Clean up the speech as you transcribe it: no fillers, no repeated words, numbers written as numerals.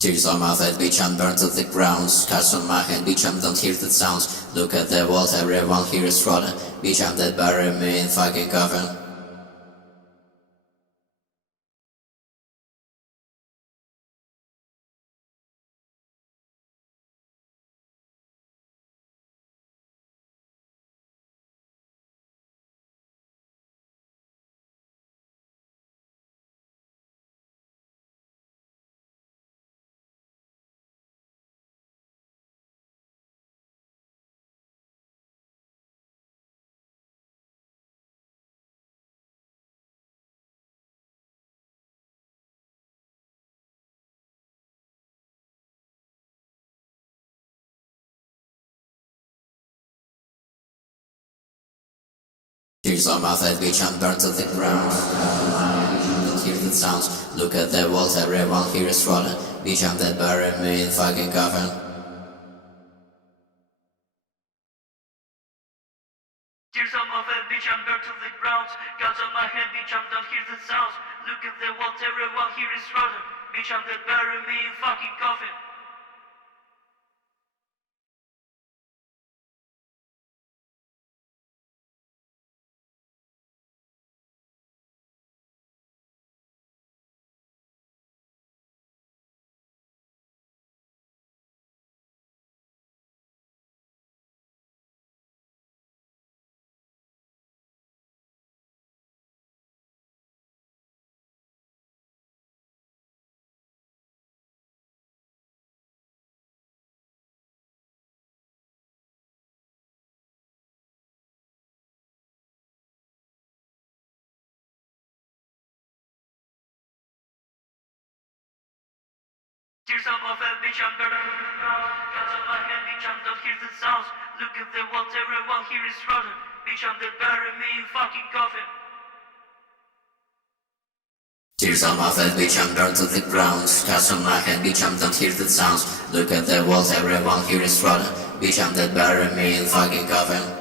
Tears on my head, bitch, I'm burned to the ground. Scars on my head, bitch, I don't hear the sounds. Look at the walls, everyone here is rotten. Bitch, I'm dead, bury me in fucking coffin. Tears on my head, bitch, I'm burned to the ground. Don't hear the sounds. Look at the walls, everyone here is rotten. Bitch, I'm dead, bury me in fucking coffin. Tears on my head, bitch, I'm burned to the ground. Guns on my head, bitch, I don't hear the sounds. Look at the walls, everyone here is rotten. Bitch, I'm dead, bury me in fucking coffin. Tears on my head, bitch, I'm burned to the ground. Guns on my head, bitch, I don't hear the sounds. Look at the walls, everyone here is rotten. Bitch, I'm dead, bury me in fucking coffin. Tears on my head, bitch, I'm burned to the ground. Scars on my head, bitch, I don't hear the sounds. Look at the walls, everyone here is rotten. Bitch, I'm dead, bury me in fucking coffin.